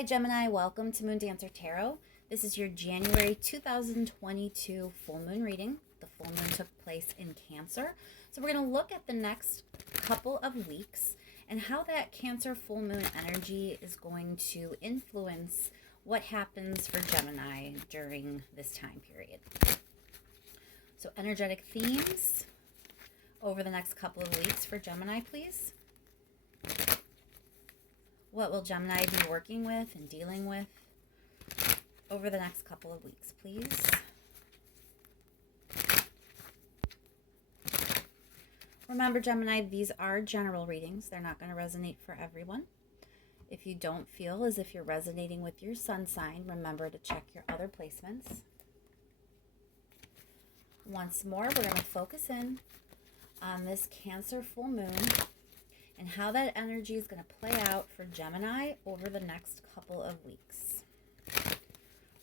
Hi Gemini, welcome to Moon Dancer Tarot. This is your January 2022 full moon reading. The full moon took place in Cancer. So we're going to look at the next couple of weeks and how that Cancer full moon energy is going to influence what happens for Gemini during this time period. So energetic themes over the next couple of weeks for Gemini, please. What will Gemini be working with and dealing with over the next couple of weeks, please? Remember, Gemini, these are general readings. They're not going to resonate for everyone. If you don't feel as if you're resonating with your sun sign, remember to check your other placements. Once more, we're going to focus in on this Cancer full moon and how that energy is going to play out for Gemini over the next couple of weeks.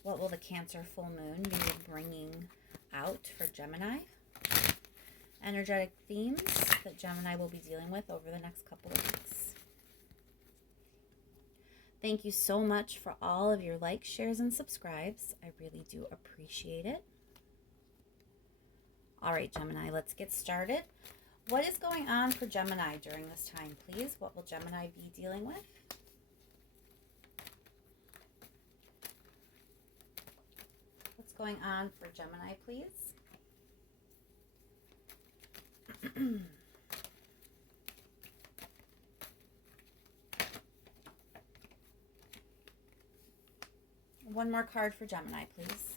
What will the Cancer full moon be bringing out for Gemini? Energetic themes that Gemini will be dealing with over the next couple of weeks. Thank you so much for all of your likes, shares, and subscribes. I really do appreciate it. All right, Gemini, let's get started. What is going on for Gemini during this time, please? What will Gemini be dealing with? What's going on for Gemini, please? One more card for Gemini, please.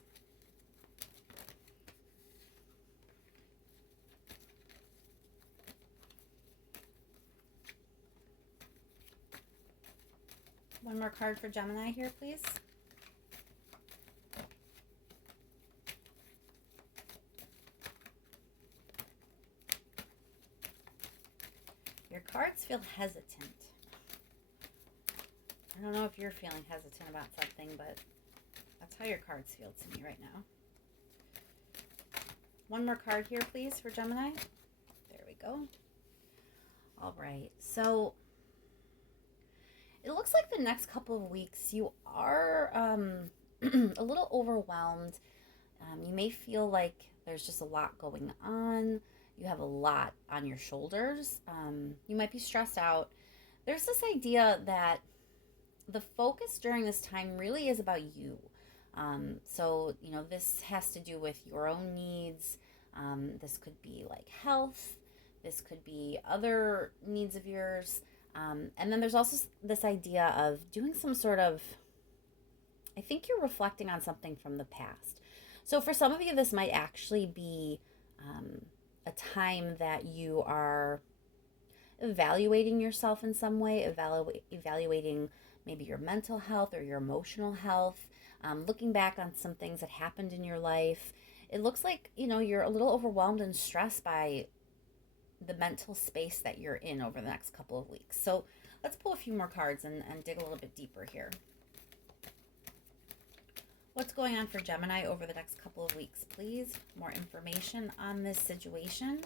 One more card for Gemini here, please. Your cards feel hesitant. I don't know if you're feeling hesitant about something, but that's how your cards feel to me right now. One more card here, please, for Gemini. There we go. All right, so it looks like the next couple of weeks you are a little overwhelmed. You may feel like there's just a lot going on. You have a lot on your shoulders. You might be stressed out. There's this idea that the focus during this time really is about you. So, this has to do with your own needs. This could be like health. This could be other needs of yours. And then there's also this idea of doing some sort of, I think you're reflecting on something from the past. So for some of you, this might actually be a time that you are evaluating yourself in some way, evaluating maybe your mental health or your emotional health, looking back on some things that happened in your life. It looks like, you're a little overwhelmed and stressed by the mental space that you're in over the next couple of weeks. So let's pull a few more cards and dig a little bit deeper here. What's going on for Gemini over the next couple of weeks, please? More information on this situation.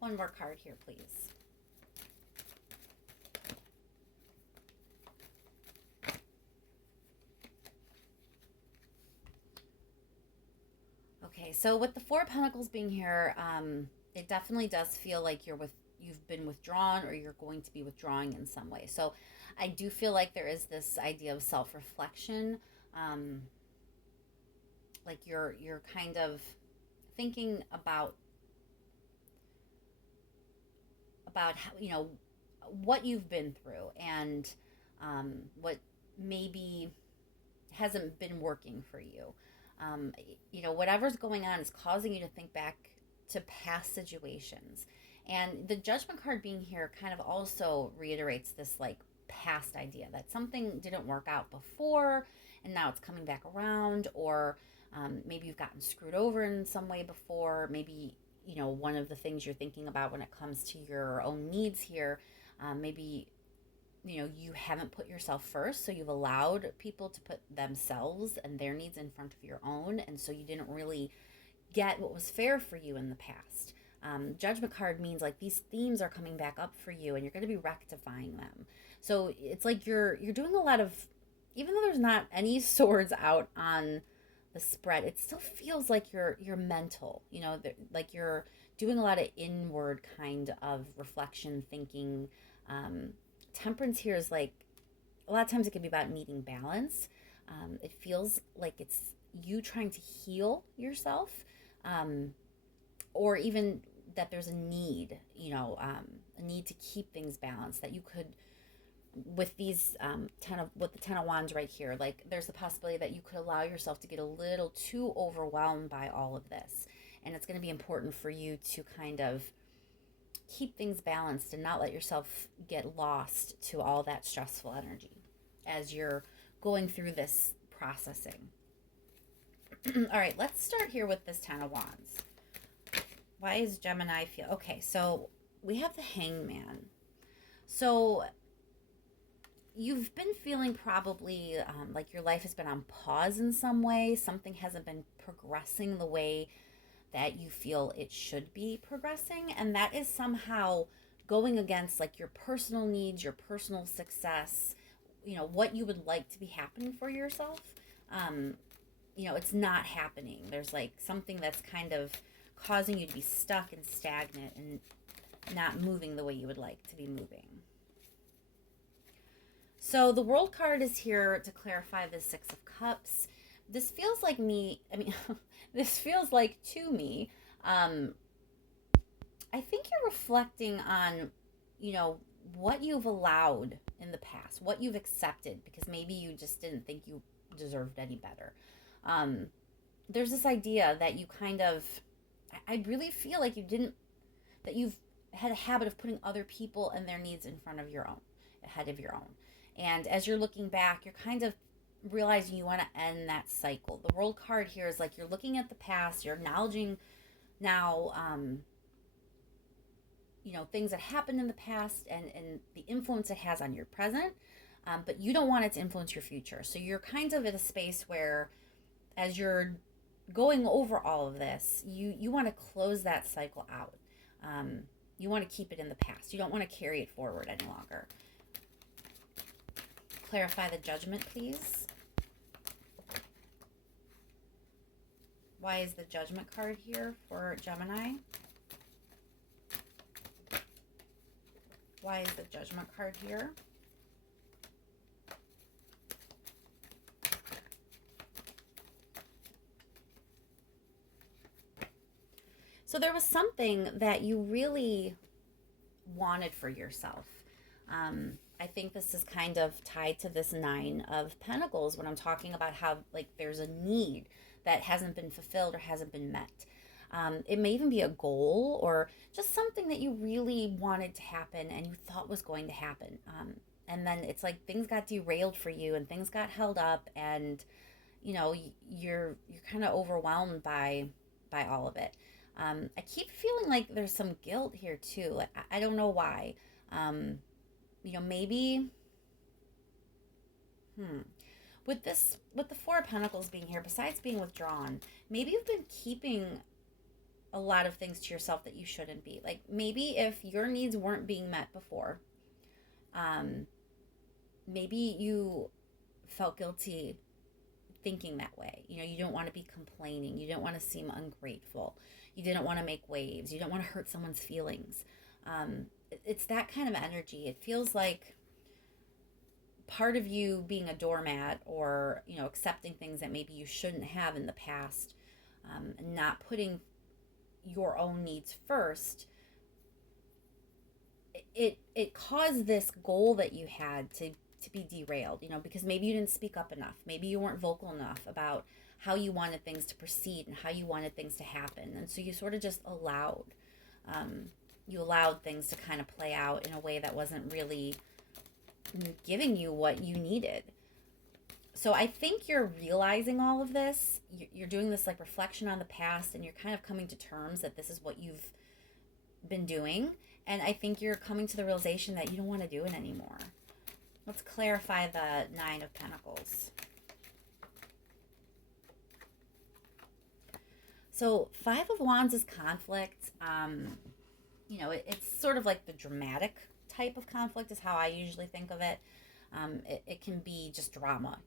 One more card here, please. Okay, so with the Four of Pentacles being here, it definitely does feel like you've been withdrawn or you're going to be withdrawing in some way. So I do feel like there is this idea of self-reflection, like you're kind of thinking about how, what you've been through and what maybe hasn't been working for you. Whatever's going on is causing you to think back to past situations. And the Judgment card being here kind of also reiterates this like past idea that something didn't work out before and now it's coming back around, or Maybe you've gotten screwed over in some way before. Maybe, one of the things you're thinking about when it comes to your own needs here, maybe, you haven't put yourself first. So you've allowed people to put themselves and their needs in front of your own. And so you didn't really get what was fair for you in the past. Judgment card means like these themes are coming back up for you and you're going to be rectifying them. So it's like you're doing a lot of, even though there's not any swords out on the spread, it still feels like you're mental, like you're doing a lot of inward kind of reflection, thinking. Temperance here is like, a lot of times it can be about needing balance. It feels like it's you trying to heal yourself, or even that there's a need, a need to keep things balanced, that you could, with these with the 10 of wands right here, like there's the possibility that you could allow yourself to get a little too overwhelmed by all of this. And it's going to be important for you to kind of keep things balanced and not let yourself get lost to all that stressful energy as you're going through this processing. All right, let's start here with this 10 of wands. Why is Gemini feel... Okay, so we have the Hangman. So you've been feeling probably like your life has been on pause in some way. Something hasn't been progressing the way that you feel it should be progressing. And that is somehow going against like your personal needs, your personal success, what you would like to be happening for yourself. It's not happening. There's like something that's kind of causing you to be stuck and stagnant and not moving the way you would like to be moving. So the World card is here to clarify the Six of Cups. This feels like this feels like to me, I think you're reflecting on, what you've allowed in the past, what you've accepted, because maybe you just didn't think you deserved any better. There's this idea that you kind of, I really feel like that you've had a habit of putting other people and their needs in front of your own, ahead of your own. And as you're looking back, you're kind of realizing you want to end that cycle. The World card here is like you're looking at the past, you're acknowledging now, things that happened in the past and the influence it has on your present, but you don't want it to influence your future. So you're kind of in a space where, as you're going over all of this, you want to close that cycle out. You want to keep it in the past. You don't want to carry it forward any longer. Clarify the Judgment, please. Why is the Judgment card here for Gemini? Why is the Judgment card here? So there was something that you really wanted for yourself. I think this is kind of tied to this Nine of Pentacles when I'm talking about how like there's a need that hasn't been fulfilled or hasn't been met. It may even be a goal or just something that you really wanted to happen and you thought was going to happen. And then it's like things got derailed for you and things got held up and, you're kind of overwhelmed by all of it. I keep feeling like there's some guilt here too. I don't know why. Maybe, with the Four of Pentacles being here, besides being withdrawn, maybe you've been keeping a lot of things to yourself that you shouldn't be. Like maybe if your needs weren't being met before, maybe you felt guilty thinking that way. You don't want to be complaining. You don't want to seem ungrateful. You didn't want to make waves. You don't want to hurt someone's feelings. It's that kind of energy. It feels like part of you being a doormat or, accepting things that maybe you shouldn't have in the past, not putting your own needs first. It caused this goal that you had to be derailed, because maybe you didn't speak up enough. Maybe you weren't vocal enough about how you wanted things to proceed and how you wanted things to happen. And so you sort of just allowed, things to kind of play out in a way that wasn't really giving you what you needed. So I think you're realizing all of this. You're doing this like reflection on the past, and you're kind of coming to terms that this is what you've been doing. And I think you're coming to the realization that you don't want to do it anymore. Let's clarify the Nine of Pentacles. So Five of Wands is conflict. It's sort of like the dramatic type of conflict is how I usually think of it. It can be just drama,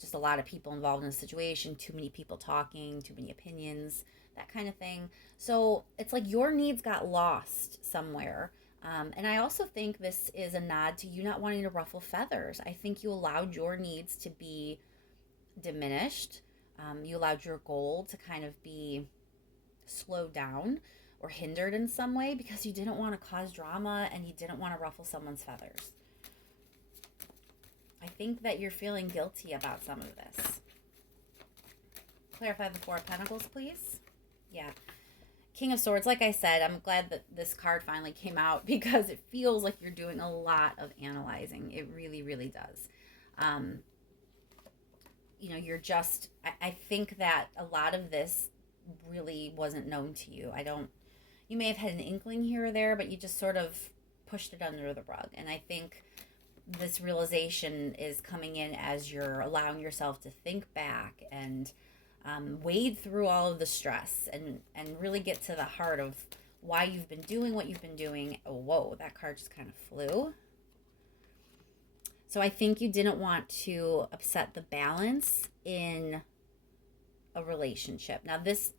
just a lot of people involved in a situation, too many people talking, too many opinions, that kind of thing. So it's like your needs got lost somewhere. And I also think this is a nod to you not wanting to ruffle feathers. I think you allowed your needs to be diminished. You allowed your goal to kind of be slowed down or hindered in some way because you didn't want to cause drama and you didn't want to ruffle someone's feathers. I think that you're feeling guilty about some of this. Clarify the Four of Pentacles, please. Yeah. King of Swords, like I said, I'm glad that this card finally came out because it feels like you're doing a lot of analyzing. It really, really does. I think that a lot of this really wasn't known to you. You may have had an inkling here or there, but you just sort of pushed it under the rug. And I think this realization is coming in as you're allowing yourself to think back and wade through all of the stress and really get to the heart of why you've been doing what you've been doing. Oh, whoa, that card just kind of flew. So I think you didn't want to upset the balance in a relationship. Now, this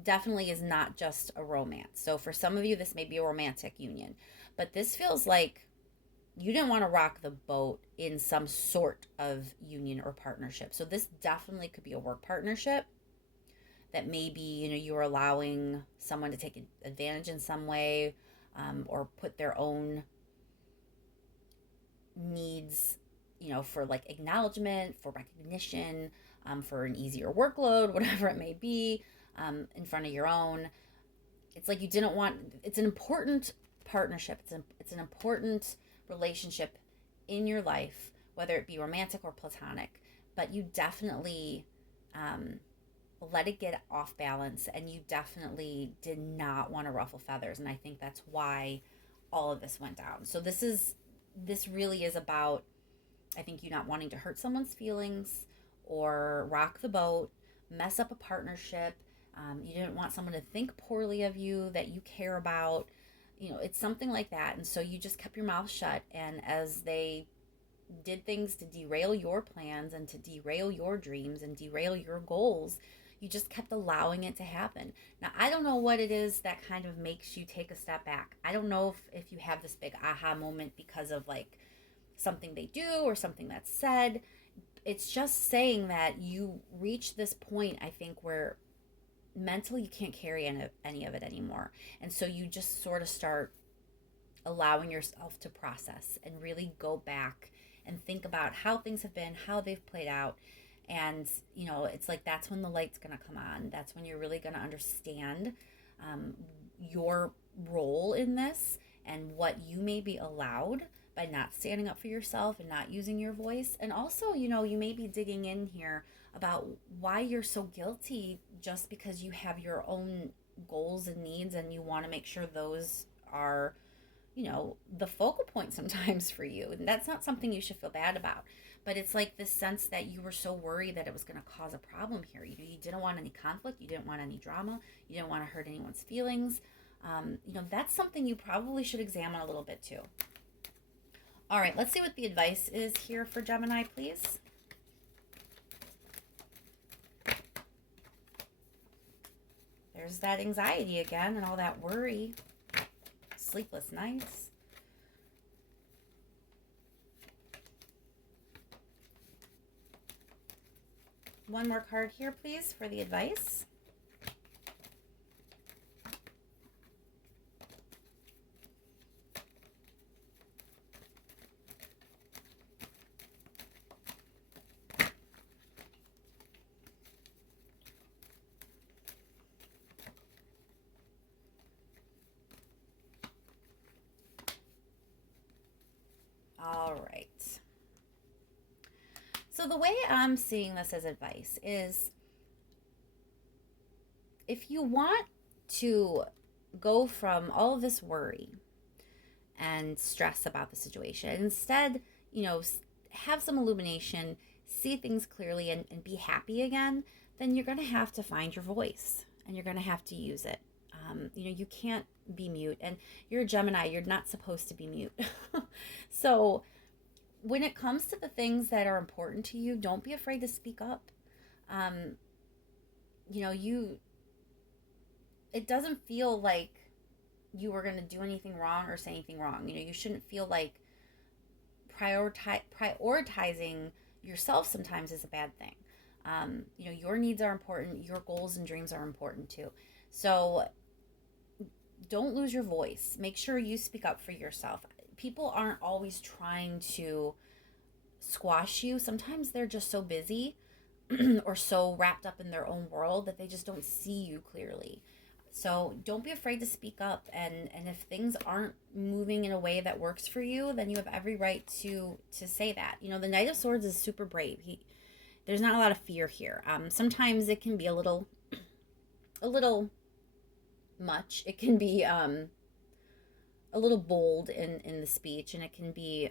definitely is not just a romance. So for some of you, this may be a romantic union, but this feels like you didn't want to rock the boat in some sort of union or partnership. So this definitely could be a work partnership that maybe, you're allowing someone to take advantage in some way, or put their own needs, for like acknowledgement, for recognition, for an easier workload, whatever it may be, in front of your own. It's like you didn't want, it's an important partnership. It's an important relationship in your life, whether it be romantic or platonic, but you definitely let it get off balance, and you definitely did not want to ruffle feathers. And I think that's why all of this went down. So this really is about, I think, you not wanting to hurt someone's feelings or rock the boat, mess up a partnership. You didn't want someone to think poorly of you, that you care about. It's something like that. And so you just kept your mouth shut. And as they did things to derail your plans and to derail your dreams and derail your goals, you just kept allowing it to happen. Now, I don't know what it is that kind of makes you take a step back. I don't know if you have this big aha moment because of like something they do or something that's said. It's just saying that you reach this point, I think, where mentally you can't carry any of it anymore. And so you just sort of start allowing yourself to process and really go back and think about how things have been, how they've played out. And, it's like that's when the light's going to come on. That's when you're really going to understand your role in this and what you may be allowed by not standing up for yourself and not using your voice. And also, you may be digging in here about why you're so guilty just because you have your own goals and needs and you want to make sure those are, the focal point sometimes for you. And that's not something you should feel bad about. But it's like this sense that you were so worried that it was going to cause a problem here. You didn't want any conflict. You didn't want any drama. You didn't want to hurt anyone's feelings. That's something you probably should examine a little bit too. All right, let's see what the advice is here for Gemini, please. There's that anxiety again and all that worry. Sleepless nights. One more card here, please, for the advice. All right. So the way I'm seeing this as advice is, if you want to go from all of this worry and stress about the situation, instead, have some illumination, see things clearly, and be happy again, then you're going to have to find your voice and you're going to have to use it. You can't be mute, and you're a Gemini, you're not supposed to be mute. So when it comes to the things that are important to you, don't be afraid to speak up. Um, you it doesn't feel like you were going to do anything wrong or say anything wrong. You shouldn't feel like prioritizing yourself sometimes is a bad thing. Your needs are important, your goals and dreams are important too. So don't lose your voice. Make sure you speak up for yourself. People aren't always trying to squash you. Sometimes they're just so busy or so wrapped up in their own world that they just don't see you clearly. So don't be afraid to speak up, and if things aren't moving in a way that works for you, then you have every right to say that. The Knight of Swords is super brave. There's not a lot of fear here. Sometimes it can be a little much. It can be a little bold in the speech, and it can be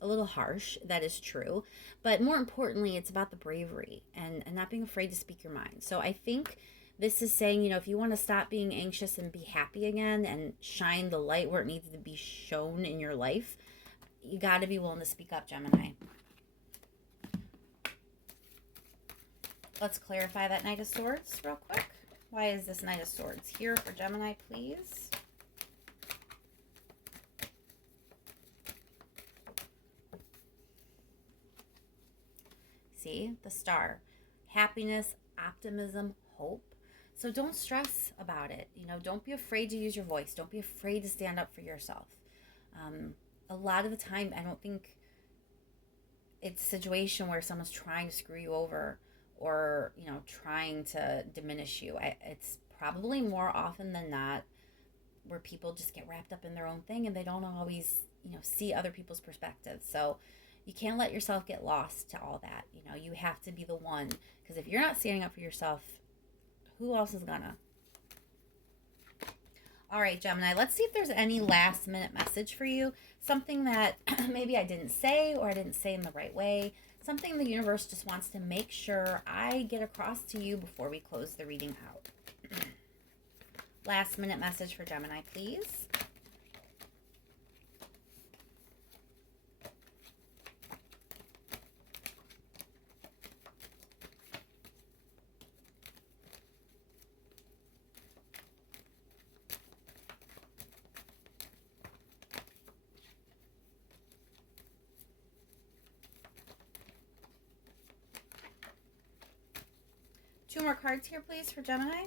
a little harsh. That is true. But more importantly, it's about the bravery and not being afraid to speak your mind. So I think this is saying, if you want to stop being anxious and be happy again and shine the light where it needs to be shown in your life, you got to be willing to speak up, Gemini. Let's clarify that Knight of Swords real quick. Why is this Knight of Swords here for Gemini, please? See, the Star. Happiness, optimism, hope. So don't stress about it. Don't be afraid to use your voice. Don't be afraid to stand up for yourself. A lot of the time, I don't think it's a situation where someone's trying to screw you over or, trying to diminish you. It's probably more often than not where people just get wrapped up in their own thing and they don't always, see other people's perspectives. So you can't let yourself get lost to all that. You have to be the one, because if you're not standing up for yourself, who else is gonna? All right, Gemini, let's see if there's any last minute message for you. Something that maybe I didn't say or I didn't say in the right way. Something the universe just wants to make sure I get across to you before we close the reading out. Last minute message for Gemini, please. Two more cards here, please, for Gemini.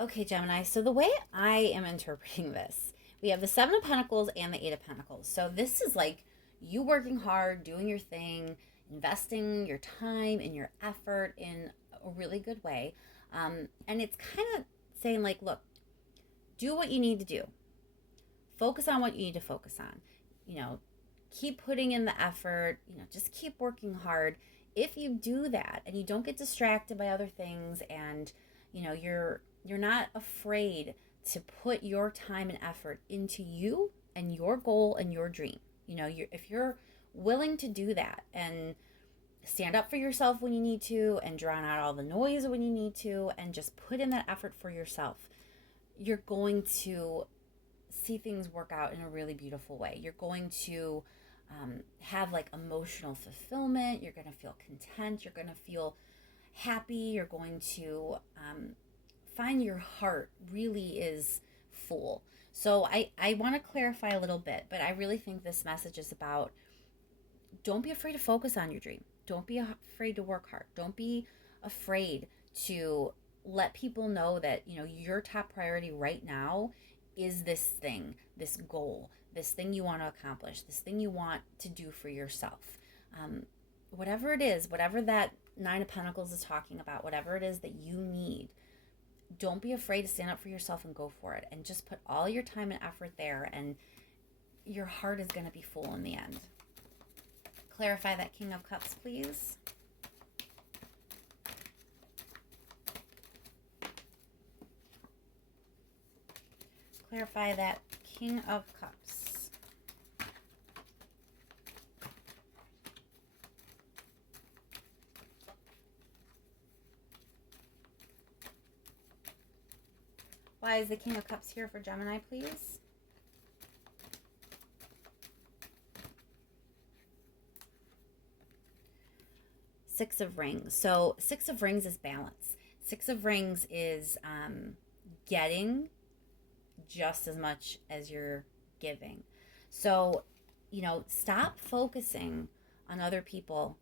Okay, Gemini, so the way I am interpreting this, we have the Seven of Pentacles and the Eight of Pentacles. So this is like you working hard, doing your thing, investing your time and your effort in a really good way. And it's kind of saying like, look, do what you need to do. Focus on what you need to focus on. Keep putting in the effort, just keep working hard. If you do that and you don't get distracted by other things, and, you're not afraid to put your time and effort into you and your goal and your dream. If you're willing to do that and stand up for yourself when you need to and drown out all the noise when you need to and just put in that effort for yourself, you're going to see things work out in a really beautiful way. You're going to have like emotional fulfillment. You're going to feel content. You're going to feel happy. You're going to find your heart really is full. So I want to clarify a little bit, but I really think this message is about, don't be afraid to focus on your dream. Don't be afraid to work hard. Don't be afraid to let people know that, your top priority right now is this thing, this goal, this thing you want to accomplish, this thing you want to do for yourself. Whatever it is, whatever that Nine of Pentacles is talking about whatever it is that you need. Don't be afraid to stand up for yourself and go for it. And just put all your time and effort there, and your heart is going to be full in the end. Clarify that King of Cups, please. Clarify that King of Cups. Why is the King of Cups here for Gemini, please? Six of Rings. So Six of Rings is balance. Six of Rings is getting just as much as you're giving. So, stop focusing on other people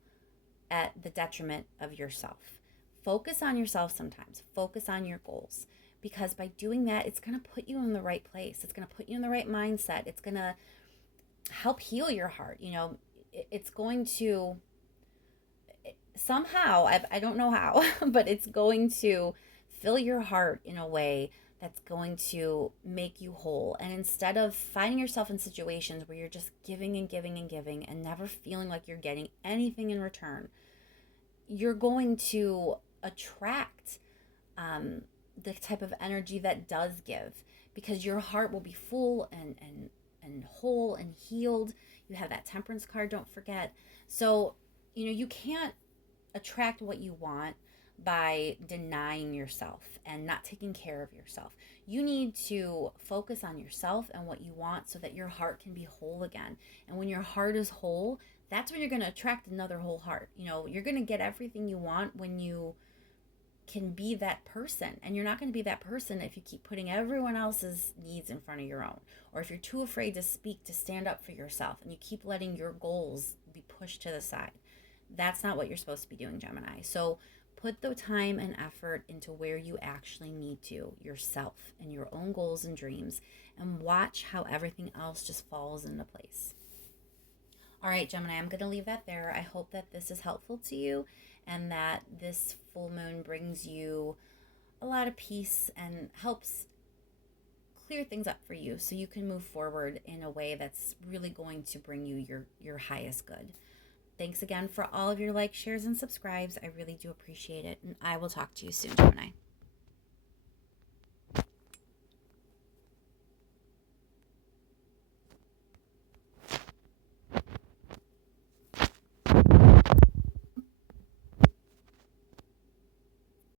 at the detriment of yourself. Focus on yourself sometimes. Focus on your goals. Because by doing that, it's going to put you in the right place. It's going to put you in the right mindset. It's going to help heal your heart. It's going to somehow, I don't know how, but it's going to fill your heart in a way that's going to make you whole. And instead of finding yourself in situations where you're just giving and giving and giving and never feeling like you're getting anything in return, you're going to attract the type of energy that does give, because your heart will be full and whole and healed. You have that Temperance card, don't forget. So, you can't attract what you want by denying yourself and not taking care of yourself. You need to focus on yourself and what you want so that your heart can be whole again. And when your heart is whole, that's when you're going to attract another whole heart. You're going to get everything you want when you can be that person. And you're not going to be that person if you keep putting everyone else's needs in front of your own, or if you're too afraid to speak, to stand up for yourself, and you keep letting your goals be pushed to the side. That's not what you're supposed to be doing, Gemini. So put the time and effort into where you actually need to, yourself and your own goals and dreams, and watch how everything else just falls into place. All right, Gemini, I'm going to leave that there. I hope that this is helpful to you and that this full moon brings you a lot of peace and helps clear things up for you so you can move forward in a way that's really going to bring you your highest good. Thanks again for all of your likes, shares, and subscribes. I really do appreciate it. And I will talk to you soon, Gemini.